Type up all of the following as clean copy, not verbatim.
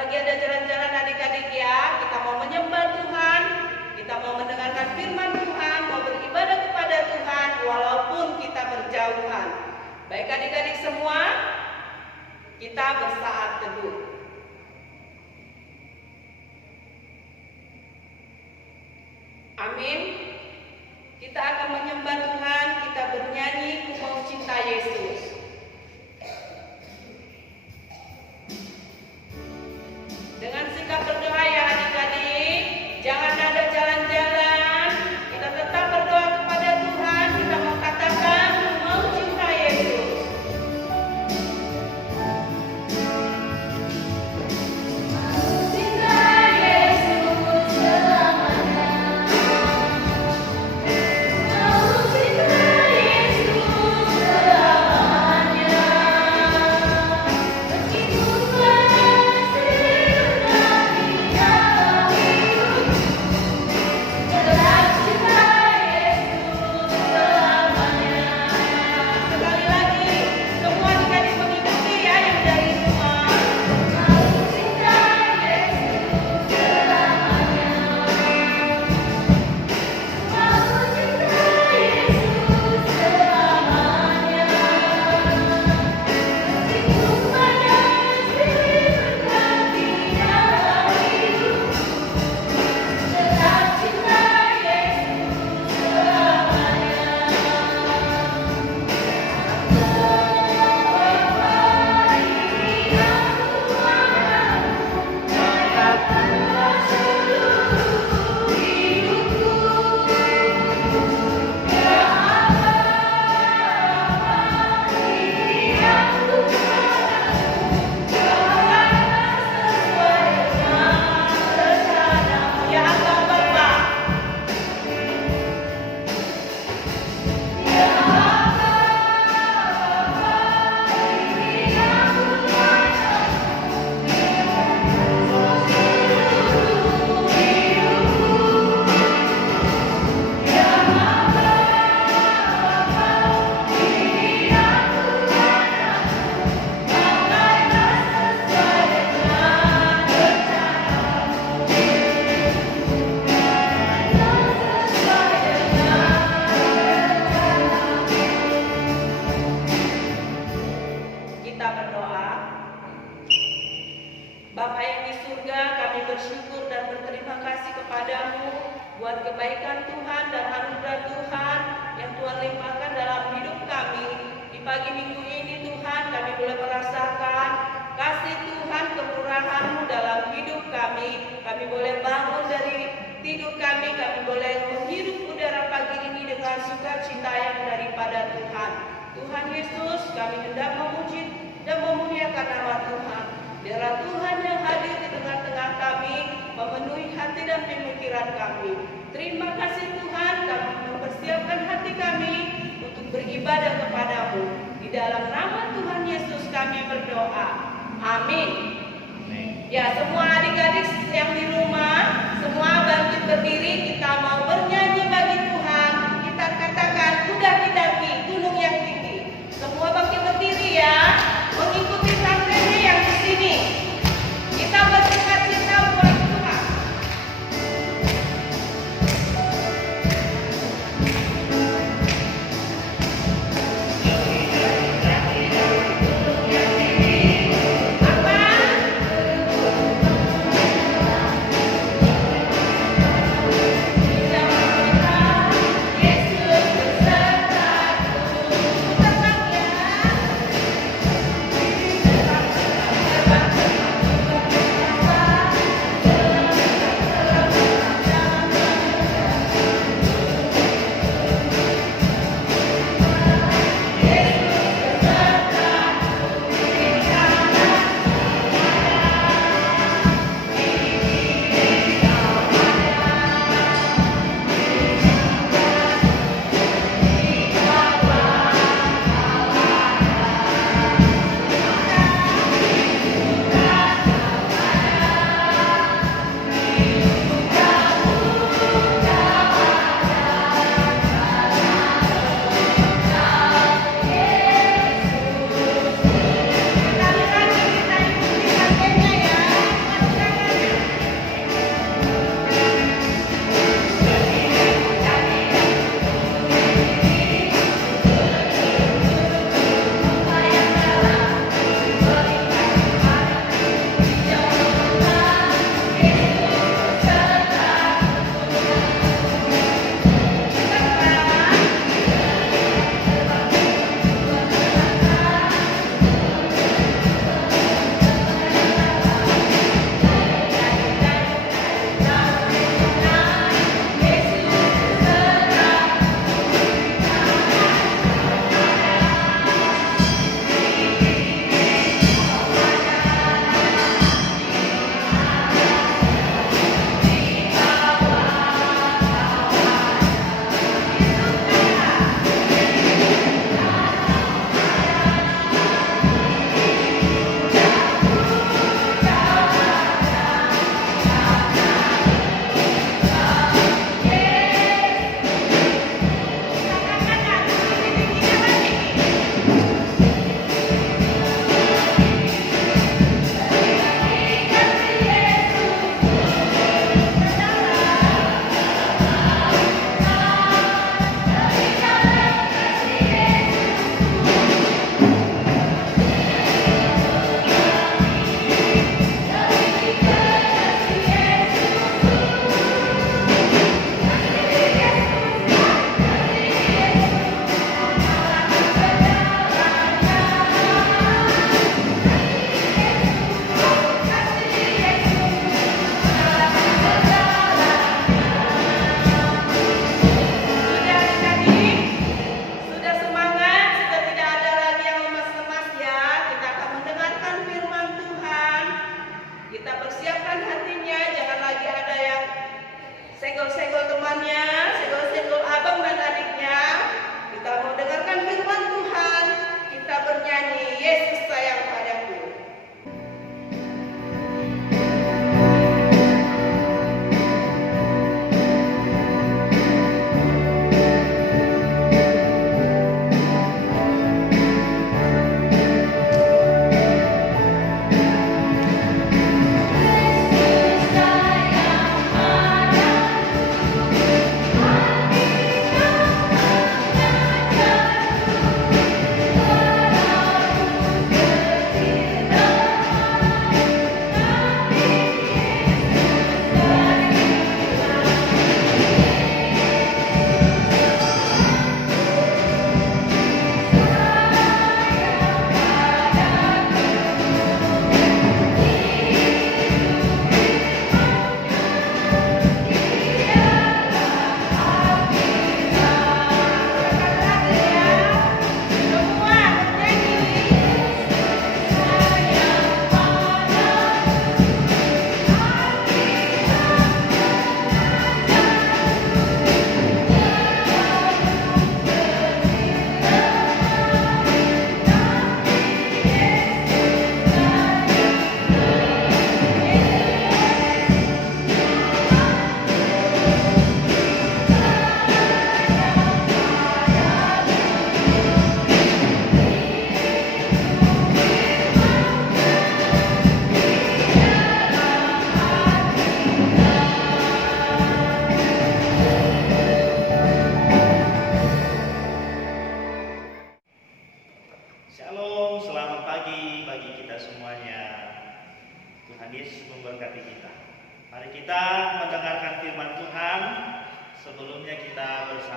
lagi ada jalan-jalan adik-adik ya. Kita mau menyembah Tuhan, kita mau mendengarkan firman Tuhan, mau beribadah kepada Tuhan walaupun kita berjauhan. Baik adik-adik semua, kita bersaat teduh. Amin. Kita akan menyembah Tuhan, kita bernyanyi Ku Mau Cinta Yesus. Dengan sikap berdoa ya adik-adik, jangan ada jalan-jalan, kita tetap berdoa kepada Tuhan, kita mau katakan Ku mau cinta Yesus. Bapa yang di surga, kami bersyukur dan berterima kasih kepadamu buat kebaikan Tuhan dan anugerah Tuhan yang Tuhan limpahkan dalam hidup kami. Di pagi minggu ini Tuhan, kami boleh merasakan kasih Tuhan, kemurahan-Mu dalam hidup kami. Kami boleh bangun dari tidur kami boleh menghirup udara pagi ini dengan sukacita yang daripada Tuhan. Tuhan Yesus, kami hendak memuji dan memuliakan nama Tuhan. Biarlah Tuhan yang hadir di tengah-tengah kami memenuhi hati dan pemikiran kami. Terima kasih Tuhan, kami mempersiapkan hati kami untuk beribadah kepadamu. Di dalam nama Tuhan Yesus kami berdoa. Amin. Ya, semua adik-adik yang di rumah, semua bangkit berdiri, kita mau bernyanyi bagi Tuhan. Kita katakan, kuda-kidaki gunung yang tinggi. Semua bangkit berdiri ya, mengikuti santrinya yang di sini. Kita bersuka-cita buat Tuhan. Apa?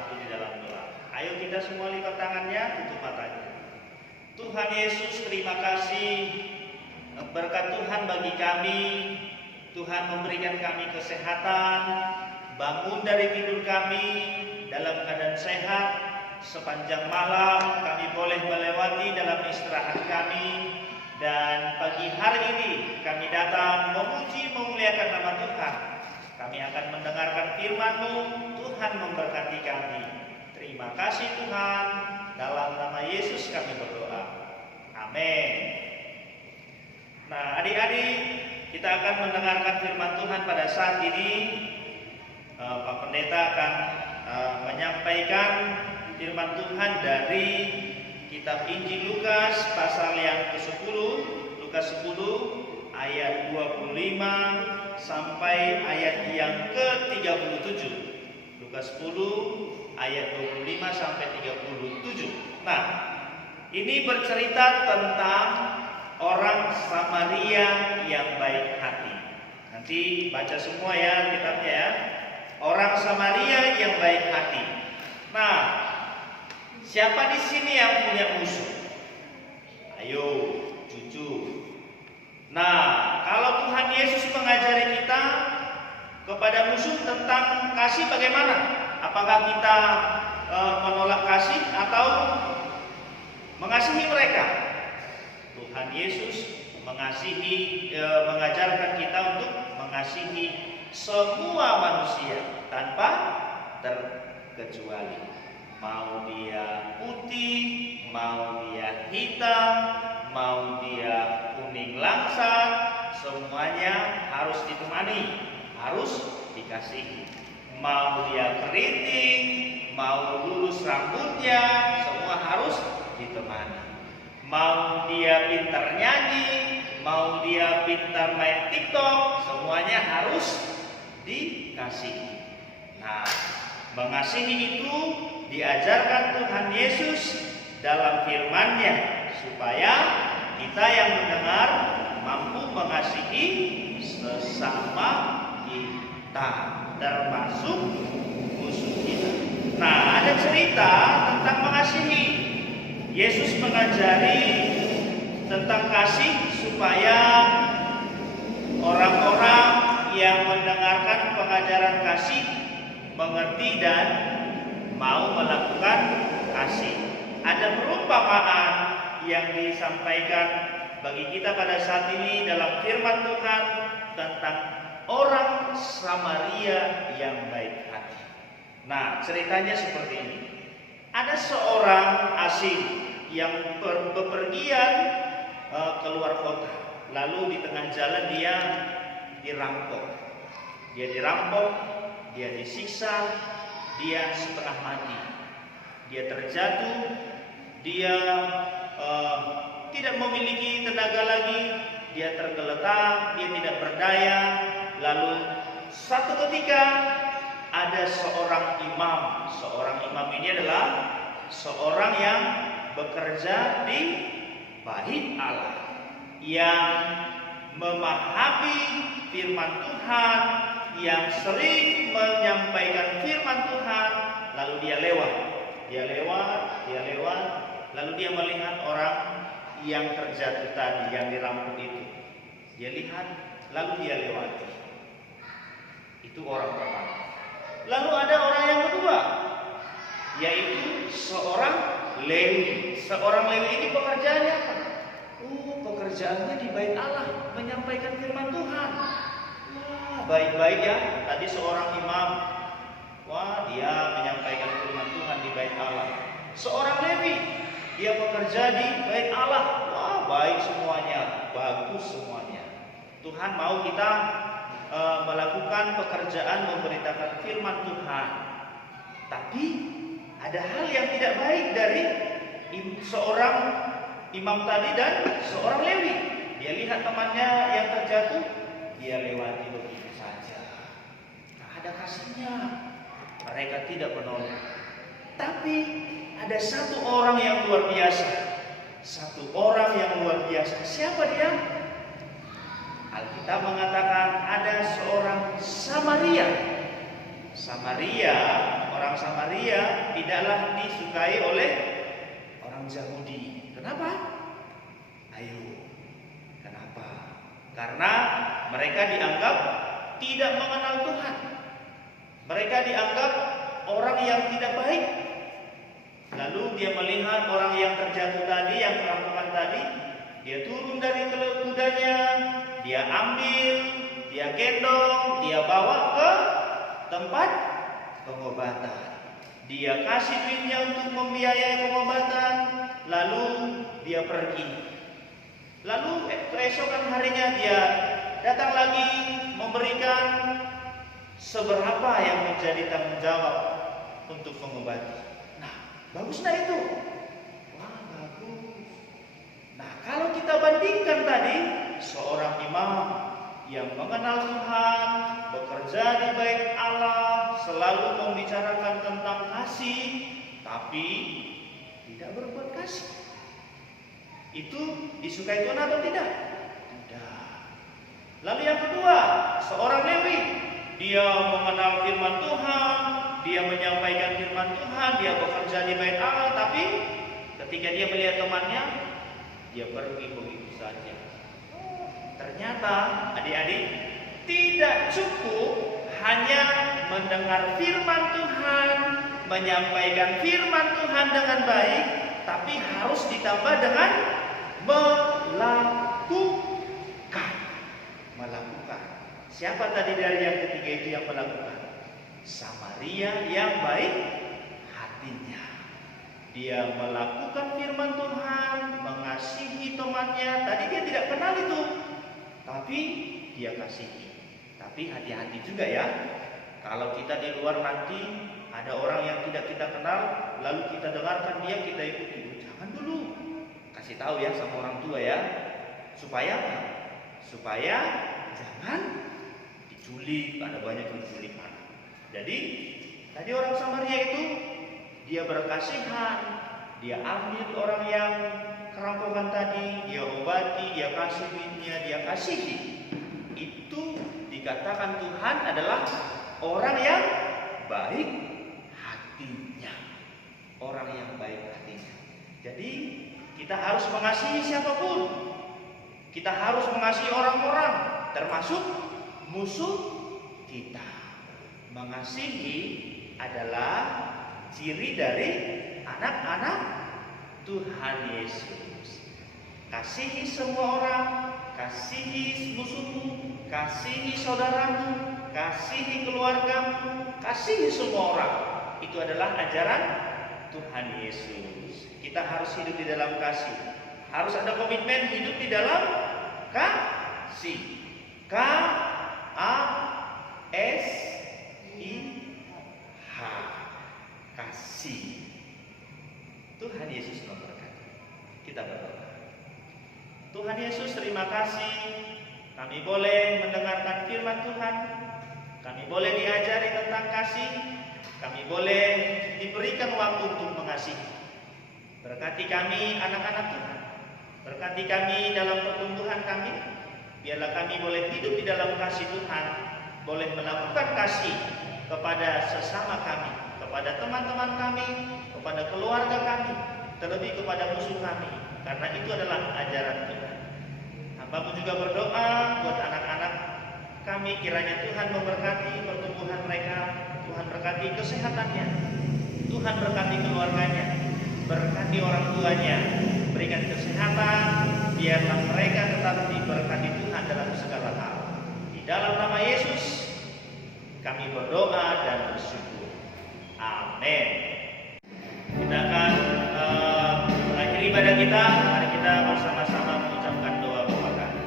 bersatu di dalam doa. Ayo kita semua lipat tangannya, tutup matanya. Tuhan Yesus, terima kasih berkat Tuhan bagi kami. Tuhan memberikan kami kesehatan, bangun dari tidur kami dalam keadaan sehat. Sepanjang malam kami boleh melewati dalam istirahat kami. Dan pagi hari ini kami datang memuji memuliakan nama Tuhan. Kami akan mendengarkan firman-Mu. Tuhan memberkati kami. Terima kasih Tuhan. Dalam nama Yesus kami berdoa. Amin. Nah, adik-adik, kita akan mendengarkan firman Tuhan pada saat ini. Pak Pendeta akan menyampaikan firman Tuhan dari kitab Injil Lukas pasal yang ke-10, Lukas 10 ayat 25 sampai ayat yang ke-37. Lukas 10 ayat 25 sampai 37. Nah, ini bercerita tentang orang Samaria yang baik hati. Nanti baca semua ya kitabnya ya. Orang Samaria yang baik hati. Nah, siapa di sini yang punya musuh? Ayo, jujur. Nah, kalau Tuhan Yesus mengajari kita kepada musuh tentang kasih bagaimana? Apakah kita menolak kasih atau mengasihi mereka? Tuhan Yesus mengajarkan kita untuk mengasihi semua manusia tanpa terkecuali. Mau dia putih, mau dia hitam, mau dia kuning langsat, semuanya harus ditemani, harus dikasihi. Mau dia keriting, mau lurus rambutnya, semua harus ditemani. Mau dia pintar nyanyi, mau dia pintar main TikTok, semuanya harus dikasihi. Nah, mengasihi itu diajarkan Tuhan Yesus dalam firman-Nya supaya kita yang mendengar mampu mengasihi sesama kita, termasuk musuh kita. Nah, ada cerita tentang mengasihi. Yesus mengajari tentang kasih supaya orang-orang yang mendengarkan pengajaran kasih mengerti dan mau melakukan kasih. Ada perumpamaan yang disampaikan bagi kita pada saat ini dalam firman Tuhan tentang orang Samaria yang baik hati. Nah, ceritanya seperti ini. Ada seorang asing yang bepergian keluar kota. Lalu di tengah jalan dia dirampok. Dia disiksa, dia setengah mati. Dia terjatuh, dia tidak memiliki tenaga lagi, dia tergeletak, dia tidak berdaya. Lalu satu ketika ada seorang imam. Seorang imam ini adalah seorang yang bekerja di Bait Allah, yang memahami firman Tuhan, yang sering menyampaikan firman Tuhan. Lalu dia lewat, lalu dia melihat orang yang terjatuh tadi, yang dirampok itu. Dia lihat, lalu dia lewati. Itu orang pertama. Lalu ada orang yang kedua, yaitu seorang Lewi. Seorang Lewi ini pekerjaannya apa? Pekerjaannya di Bait Allah, menyampaikan firman Tuhan. Baik-baik ya. Tadi seorang imam, dia menyampaikan firman Tuhan di Bait Allah. Seorang Lewi, dia bekerja di Bait Allah. Baik semuanya, bagus semuanya. Tuhan mau kita melakukan pekerjaan memberitakan firman Tuhan. Tapi ada hal yang tidak baik dari seorang imam tadi dan seorang Lewi. Dia lihat temannya yang terjatuh, dia lewati begitu saja. Tak ada kasihnya. Mereka tidak menolong. Tapi ada satu orang yang luar biasa. Satu orang yang luar biasa. Siapa dia? Alkitab mengatakan ada seorang Samaria. Samaria, orang orang Samaria tidaklah disukai oleh orang Yahudi. Kenapa? Ayo, kenapa? Karena mereka dianggap tidak mengenal Tuhan. Mereka dianggap orang yang tidak baik. Lalu dia melihat orang yang terjatuh tadi, yang perampokan tadi, dia turun dari kudanya, dia ambil, dia gendong, dia bawa ke tempat pengobatan. Dia kasih duitnya untuk membiayai pengobatan, lalu dia pergi. Lalu keesokan harinya dia datang lagi memberikan seberapa yang menjadi tanggung jawab untuk mengobati. Nah, baguslah itu. Wah, bagus. Nah, kalau kita bandingkan tadi, seorang imam yang mengenal Tuhan, bekerja di bait Allah, selalu membicarakan tentang kasih, tapi tidak berbuat kasih. Itu disukai Tuhan atau tidak? Tidak. Lalu yang kedua, seorang Lewi, dia mengenal firman Tuhan, dia menyampaikan firman Tuhan, dia bekerja di bait Allah, tapi ketika dia melihat temannya, dia pergi begitu saja. Ternyata adik-adik, tidak cukup hanya mendengar firman Tuhan, menyampaikan firman Tuhan dengan baik, tapi harus ditambah dengan melakukan. Siapa tadi dari yang ketiga itu yang melakukan? Samaria yang baik hatinya. Dia melakukan firman Tuhan, mengasihi temannya. Tadi dia tidak kenal itu, tapi dia kasihi. Tapi hati-hati juga ya. Kalau kita di luar nanti ada orang yang tidak kita kenal, lalu kita dengarkan dia, kita ikuti. Jangan dulu. Kasih tahu ya sama orang tua ya. Supaya apa? Supaya jangan diculik. Ada banyak diculik anak. Jadi tadi orang Samaria itu dia berkasihan, dia ambil orang yang kerampokan tadi, dia obati, dia kasih duitnya, dia kasihi. Itu dikatakan Tuhan adalah orang yang baik hatinya. Orang yang baik hatinya. Jadi kita harus mengasihi siapapun. Kita harus mengasihi orang-orang, termasuk musuh kita. Mengasihi adalah ciri dari anak-anak Tuhan Yesus. Kasihi semua orang, kasihi musuhmu, kasihi saudaramu, kasihi keluargamu, kasihi semua orang. Itu adalah ajaran Tuhan Yesus. Kita harus hidup di dalam kasih. Harus ada komitmen hidup di dalam kasih. K-A-S-I-H. Kasih. Tuhan Yesus memberkati. Kita berdoa. Tuhan Yesus, terima kasih. Kami boleh mendengarkan firman Tuhan. Kami boleh diajari tentang kasih. Kami boleh diberikan waktu untuk mengasihi. Berkati kami anak-anak Tuhan. Berkati kami dalam pertumbuhan kami. Biarlah kami boleh hidup di dalam kasih Tuhan. Boleh melakukan kasih kepada sesama kami, kepada teman-teman kami, kepada keluarga kami, terlebih kepada musuh kami. Karena itu adalah ajaran Tuhan. Hamba-Mu juga berdoa buat anak-anak kami, kiranya Tuhan memberkati pertumbuhan mereka. Tuhan berkati kesehatannya. Tuhan berkati keluarganya. Berkati orang tuanya. Berikan kesehatan. Biarlah mereka tetap diberkati Tuhan dalam segala hal. Di dalam nama Yesus kami berdoa dan bersyukur. Amin. Kita akan mengakhiri ibadah kita. Mari kita bersama-sama mengucapkan doa Bapa kami.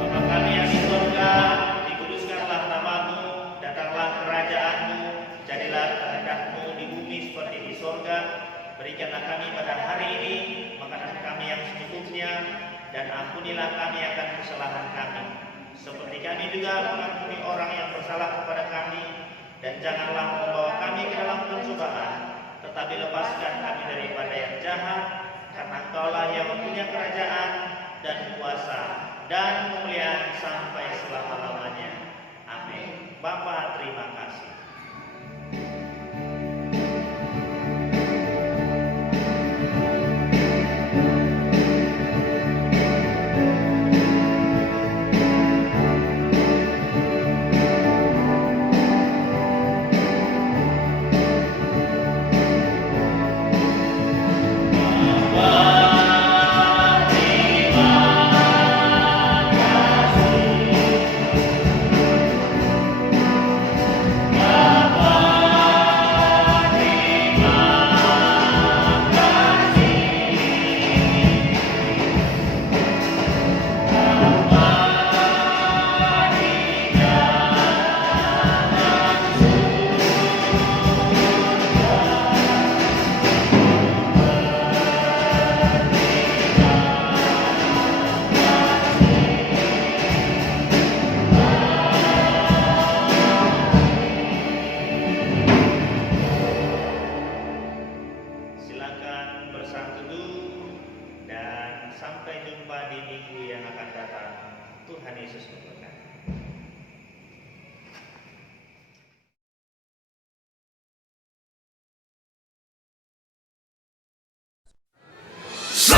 Bapa kami yang di surga, dikuduskanlah nama-Mu, datanglah kerajaan-Mu, jadilah kehendak-Mu di bumi seperti di surga. Berikanlah kami pada hari ini makanan kami yang secukupnya, dan ampunilah kami akan kesalahan kami, seperti kami juga mengampuni orang yang bersalah kepada kami. Dan janganlah membawa kami ke dalam pencobaan, tetapi lepaskan kami daripada yang jahat, karena Engkaulah yang mempunyai kerajaan dan kuasa dan kemuliaan sampai selama-lamanya. Amin. Bapa, terima kasih.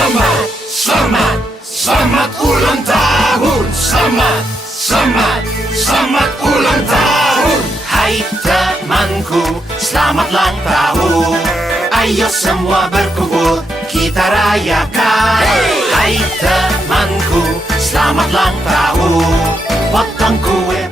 Selamat, selamat, selamat ulang tahun. Selamat, selamat, selamat ulang tahun. Hai temanku, selamat ulang tahun. Ayo semua berkumpul, kita rayakan. Hai temanku, selamat ulang tahun. Potong kue.